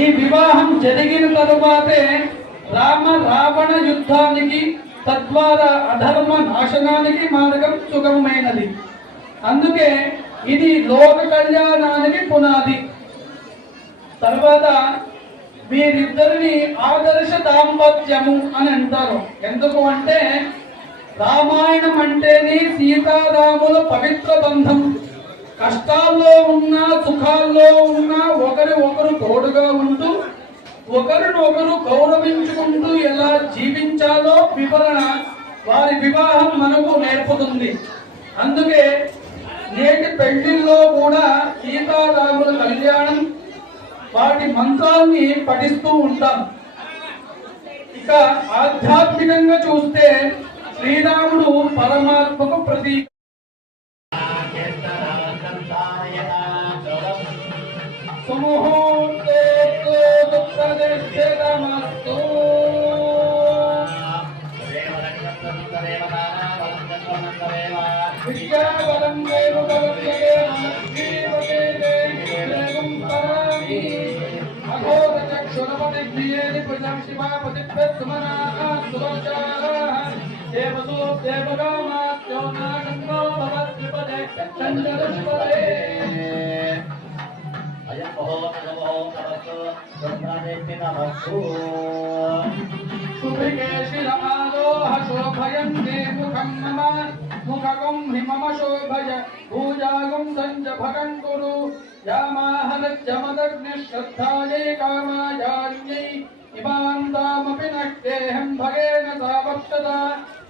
ఈ వివాహం జరిగిన తరువాతే రామ రావణ యుద్ధానికి తద్వారా అధర్మ నాశనానికి మార్గం సుగమమైనది. అందుకే ఇది లోక కళ్యాణానికి పునాది. తర్వాత వీరిద్దరిని ఆదర్శ దాంపత్యము అని అంటారు. ఎందుకు అంటే రామాయణం అంటేనే సీతారాముల పవిత్ర బంధం. కష్టాల్లో ఉన్నా సుఖాల్లో ఉన్నా ఒకరి ఒకరు తోడుగా ఉంటూ ఒకరినొకరు గౌరవించుకుంటూ ఎలా జీవించాలో వివరణ వారి వివాహం మనకు నేర్పుతుంది. అందుకే నేటి పెళ్లిల్లో కూడా సీతారాముల కళ్యాణం వాటి మంత్రాన్ని పఠిస్తూ ఉంటాం. ఇక ఆధ్యాత్మికంగా చూస్తే శ్రీరాముడు పరమాత్మకు ప్రతీక. ఇమాంతామపి నక్తేహం భగేన సావర్తదా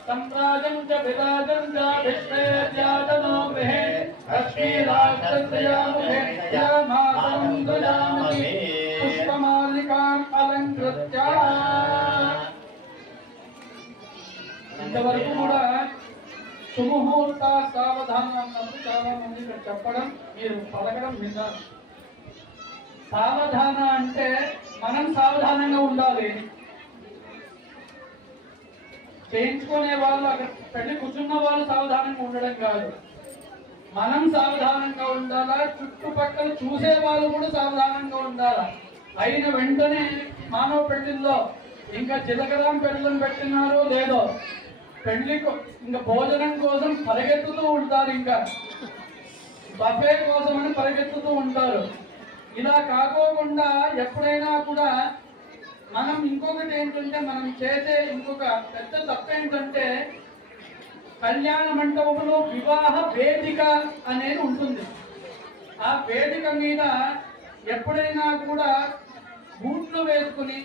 సంప్రాజం చ విరాజం చ విశ్వేద్యాతనో గృహే లక్ష్మీరాక్షసయాముఖే మాతరం దయామతి పుష్పమాలికాం అలంకృత్య. ఇంతవరకు కూడా సుముహూర్త సావధానం అన్నప్పుడు చాలా మంది ఇక్కడ చెప్పడం మీరు పలకడం విన్నారు. సావధాన అంటే మనం సావధానంగా ఉండాలి. చేయించుకునే వాళ్ళు అక్కడ పెళ్లి కూర్చున్న వాళ్ళు సావధానంగా ఉండడం కాదు, మనం సావధానంగా ఉండాలా. చుట్టుపక్కల చూసే వాళ్ళు కూడా సావధానంగా ఉండాలా. అయిన వెంటనే మానవ పెళ్లిల్లో ఇంకా చిలకరాం పెళ్ళని పెట్టినారో లేదో పెళ్లి ఇంకా భోజనం కోసం పరిగెత్తుతూ ఉంటారు, ఇంకా బఫే కోసం అని పరిగెత్తుతూ ఉంటారు. ఇలా కాకోకుండా ఎప్పుడైనా కూడా మనం ఇంకొకటి ఏంటంటే మనం చేసే ఇంకొక పెద్ద తప్పు ఏంటంటే కళ్యాణ మంటపంలో వివాహ వేదిక అనేది ఉంటుంది. ఆ వేదిక మీద ఎప్పుడైనా కూడా బూట్లు వేసుకుని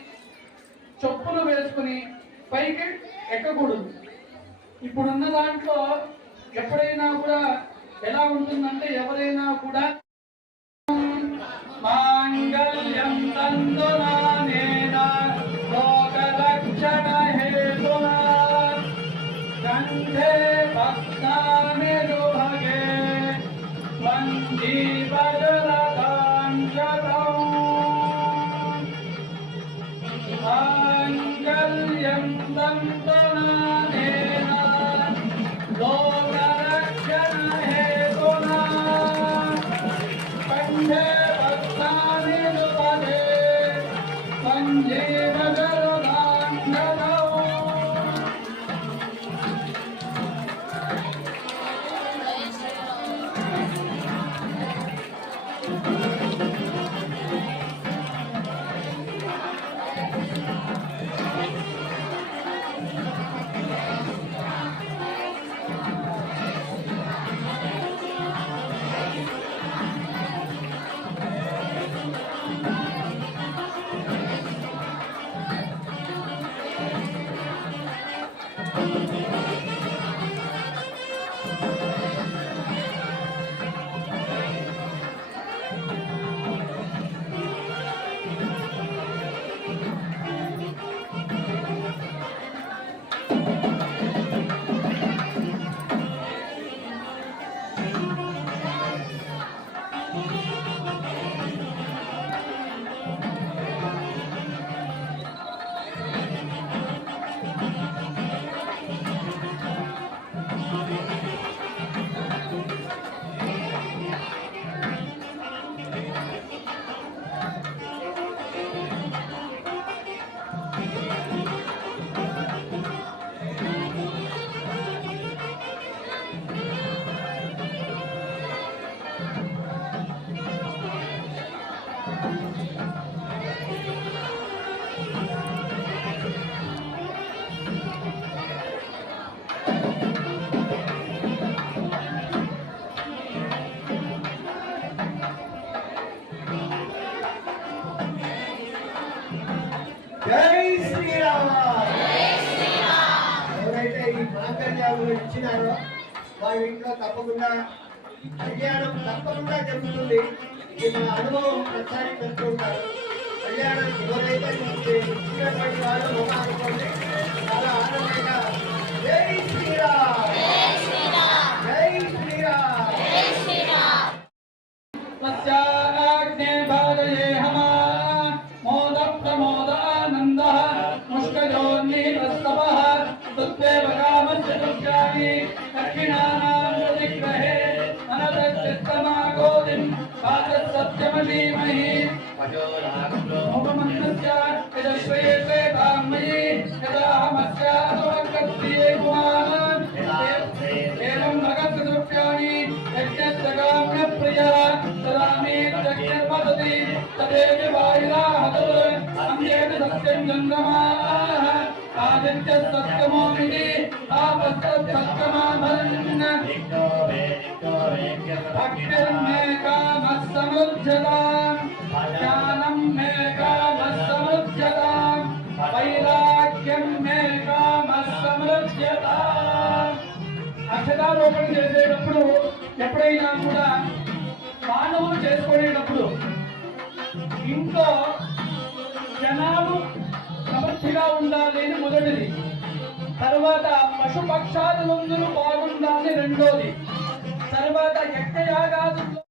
చెప్పులు వేసుకుని పైకి ఎక్కకూడదు. ఇప్పుడున్న దాంట్లో ఎప్పుడైనా కూడా ఎలా ఉంటుందంటే ఎవరైనా కూడా మాంగళ్యం తందునానేన లోకరక్షణ హేతునా కంఠే భక్తాని రుభగే వందీవరదాంగతం మాంగళ్యం తందునానేన లోకరక్షణ హేతునా కంఠే జై శ్రీరామ. ఎవరైతే ఈ మాంగళ్యాలు ఇచ్చినారో వారి ఇంట్లో తప్పకుండా కళ్యాణం తప్పకుండా జరుగుతుంది. ఇది మన అనుభవం ప్రతిసారి చెప్తూ ఉంటారు. కళ్యాణం ఎవరైతే మీకు ఇచ్చినటువంటి వాళ్ళు అనుకోండి చాలా ఆనందంగా జై శ్రీరామ్ జై శ్రీరామ్. तस्याग्ने बालये हमा मोद प्रमोद आनन्दः मुष्कयोन्निरस्तवः तद्देव कामस्य दुर्गाणि दक्षिणानां प्रतिग्रहे अनदच्चित्तमागोदिं पादसत्यमधीमहि उपमन्नस्य यदश्वेते तामयि यदाहमस्यासुवर्गस्ये कुमारं एवं भगवद्गुरुप्याणि यज्ञस्य सदामे जगन्मदति तदेव वायुराहतुर् अन्येन सत्यं चन्द्रमाः आदित्य सत्यमोमिति आपस्तत् सत्यमाभरन् भक्तिर्मे कामः समृद्धताम् ज्ञानं मे कामः समृद्धताम् वैराग्यं मे कामः समृद्धताम्. అక్షరారోపణ చేసేటప్పుడు ఎప్పుడైనా కూడా మానవులు చేసుకునేటప్పుడు ఇంట్లో జనాలు సమృద్ధిగా ఉండాలి అని మొదటిది, తర్వాత పశుపక్షాదులందరూ బాగుండాలి రెండోది, తర్వాత యజ్ఞయాగాదులు